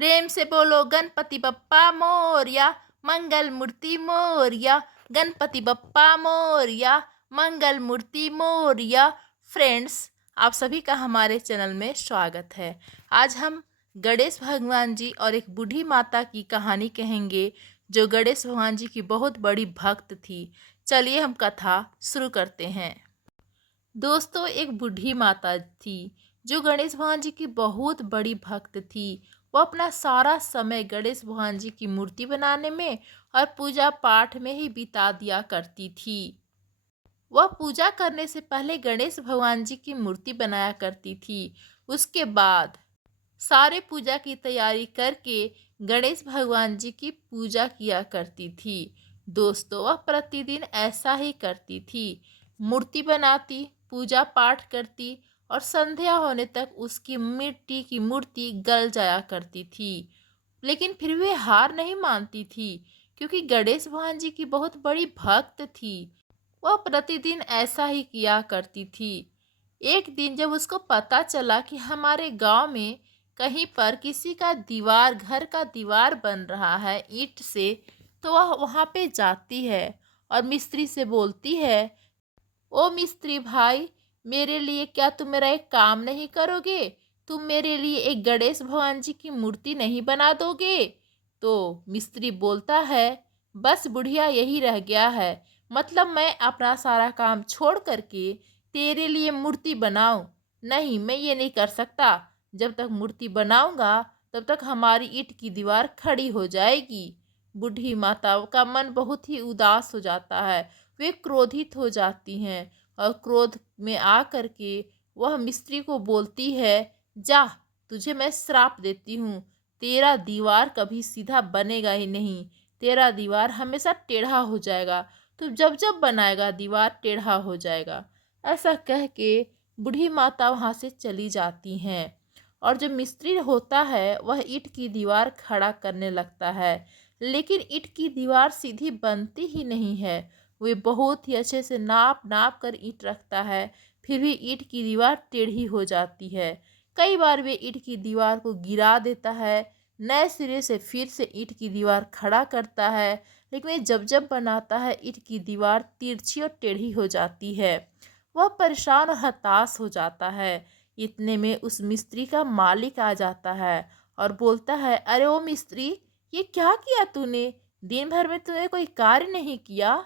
प्रेम से बोलो गणपति बप्पा मोरया, मंगल मूर्ति मोरया। गणपति बप्पा मोरया, मंगल मूर्ति मोरया। फ्रेंड्स, आप सभी का हमारे चैनल में स्वागत है। आज हम गणेश भगवान जी और एक बूढ़ी माता की कहानी कहेंगे, जो गणेश भगवान जी की बहुत बड़ी भक्त थी। चलिए हम कथा शुरू करते हैं। दोस्तों, एक बूढ़ी माता थी जो गणेश भगवान जी की बहुत बड़ी भक्त थी। वो अपना सारा समय गणेश भगवान जी की मूर्ति बनाने में और पूजा पाठ में ही बिता दिया करती थी। वह पूजा करने से पहले गणेश भगवान जी की मूर्ति बनाया करती थी। उसके बाद सारे पूजा की तैयारी करके गणेश भगवान जी की पूजा किया करती थी। दोस्तों, वह प्रतिदिन ऐसा ही करती थी। मूर्ति बनाती, पूजा पाठ करती और संध्या होने तक उसकी मिट्टी की मूर्ति गल जाया करती थी। लेकिन फिर वे हार नहीं मानती थी, क्योंकि गणेश भगवान जी की बहुत बड़ी भक्त थी। वह प्रतिदिन ऐसा ही किया करती थी। एक दिन जब उसको पता चला कि हमारे गांव में कहीं पर किसी का दीवार, घर का दीवार बन रहा है ईंट से, तो वह वहां पे जाती है और मिस्त्री से बोलती है, ओ मिस्त्री भाई, मेरे लिए क्या तुम मेरा एक काम नहीं करोगे? तुम मेरे लिए एक गणेश भगवान जी की मूर्ति नहीं बना दोगे? तो मिस्त्री बोलता है, बस बुढ़िया, यही रह गया है। मतलब मैं अपना सारा काम छोड़ करके तेरे लिए मूर्ति बनाऊं? नहीं, मैं ये नहीं कर सकता। जब तक मूर्ति बनाऊंगा तब तक हमारी ईंट की दीवार खड़ी हो जाएगी। बूढ़ी माता का मन बहुत ही उदास हो जाता है। वे क्रोधित हो जाती हैं और क्रोध में आ करके वह मिस्त्री को बोलती है, जा, तुझे मैं श्राप देती हूँ। तेरा दीवार कभी सीधा बनेगा ही नहीं। तेरा दीवार हमेशा टेढ़ा हो जाएगा। तो जब जब बनाएगा दीवार टेढ़ा हो जाएगा। ऐसा कह के बूढ़ी माता वहाँ से चली जाती हैं। और जो मिस्त्री होता है वह ईंट की दीवार खड़ा करने लगता है। लेकिन ईंट की दीवार सीधी बनती ही नहीं है। वे बहुत ही अच्छे से नाप नाप कर ईंट रखता है, फिर भी ईंट की दीवार टेढ़ी हो जाती है। कई बार वे ईंट की दीवार को गिरा देता है, नए सिरे से फिर से ईंट की दीवार खड़ा करता है। लेकिन वे जब जब बनाता है ईंट की दीवार तिरछी और टेढ़ी हो जाती है। वह परेशान और हताश हो जाता है। इतने में उस मिस्त्री का मालिक आ जाता है और बोलता है, अरे ओ मिस्त्री, ये क्या किया तूने? दिन भर में तूने कोई कार्य नहीं किया,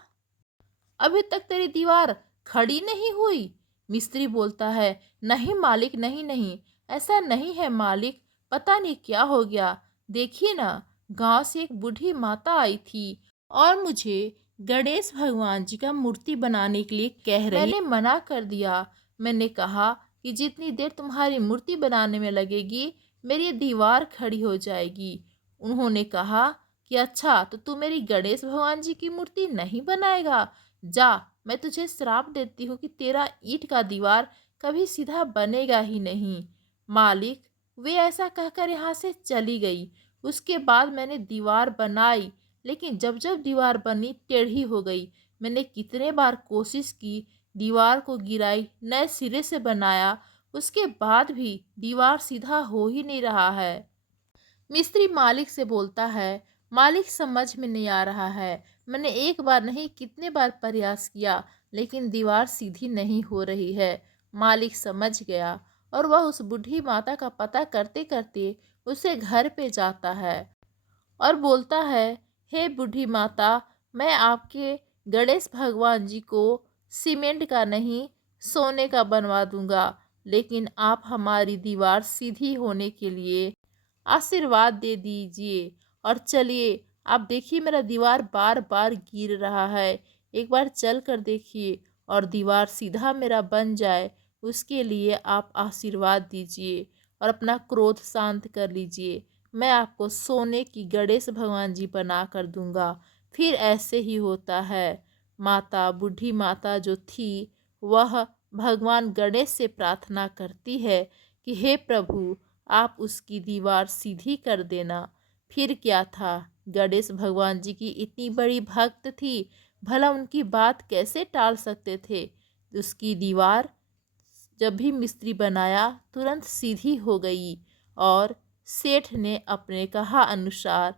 अभी तक तेरी दीवार खड़ी नहीं हुई। मिस्त्री बोलता है, नहीं मालिक, नहीं नहीं, ऐसा नहीं है मालिक, पता नहीं क्या हो गया। देखिए ना, गांव से एक बूढ़ी माता आई थी और मुझे गणेश भगवान जी का मूर्ति बनाने के लिए कह रही। मैंने मना कर दिया। मैंने कहा कि जितनी देर तुम्हारी मूर्ति बनाने में लगेगी, मेरी दीवार खड़ी हो जाएगी। उन्होंने कहा कि अच्छा, तो तू मेरी गणेश भगवान जी की मूर्ति नहीं बनाएगा? जा, मैं तुझे श्राप देती हूँ कि तेरा ईंट का दीवार कभी सीधा बनेगा ही नहीं। मालिक, वे ऐसा कहकर यहाँ से चली गई। उसके बाद मैंने दीवार बनाई, लेकिन जब जब दीवार बनी टेढ़ी हो गई। मैंने कितने बार कोशिश की, दीवार को गिराई, नए सिरे से बनाया, उसके बाद भी दीवार सीधा हो ही नहीं रहा है। मिस्त्री मालिक से बोलता है, मालिक, समझ में नहीं आ रहा है। मैंने एक बार नहीं कितने बार प्रयास किया, लेकिन दीवार सीधी नहीं हो रही है। मालिक समझ गया और वह उस बूढ़ी माता का पता करते करते उसे घर पे जाता है और बोलता है, हे बूढ़ी माता, मैं आपके गणेश भगवान जी को सीमेंट का नहीं, सोने का बनवा दूंगा, लेकिन आप हमारी दीवार सीधी होने के लिए आशीर्वाद दे दीजिए। और चलिए, आप देखिए, मेरा दीवार बार बार गिर रहा है। एक बार चल कर देखिए और दीवार सीधा मेरा बन जाए, उसके लिए आप आशीर्वाद दीजिए और अपना क्रोध शांत कर लीजिए। मैं आपको सोने की गणेश भगवान जी बना कर दूंगा। फिर ऐसे ही होता है। माता, बूढ़ी माता जो थी, वह भगवान गणेश से प्रार्थना करती है कि हे प्रभु, आप उसकी दीवार सीधी कर देना। फिर क्या था, गणेश भगवान जी की इतनी बड़ी भक्त थी, भला उनकी बात कैसे टाल सकते थे? उसकी दीवार जब भी मिस्त्री बनाया तुरंत सीधी हो गई और सेठ ने अपने कहा अनुसार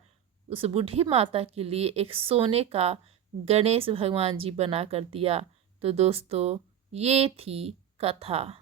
उस बूढ़ी माता के लिए एक सोने का गणेश भगवान जी बना कर दिया। तो दोस्तों ये थी कथा।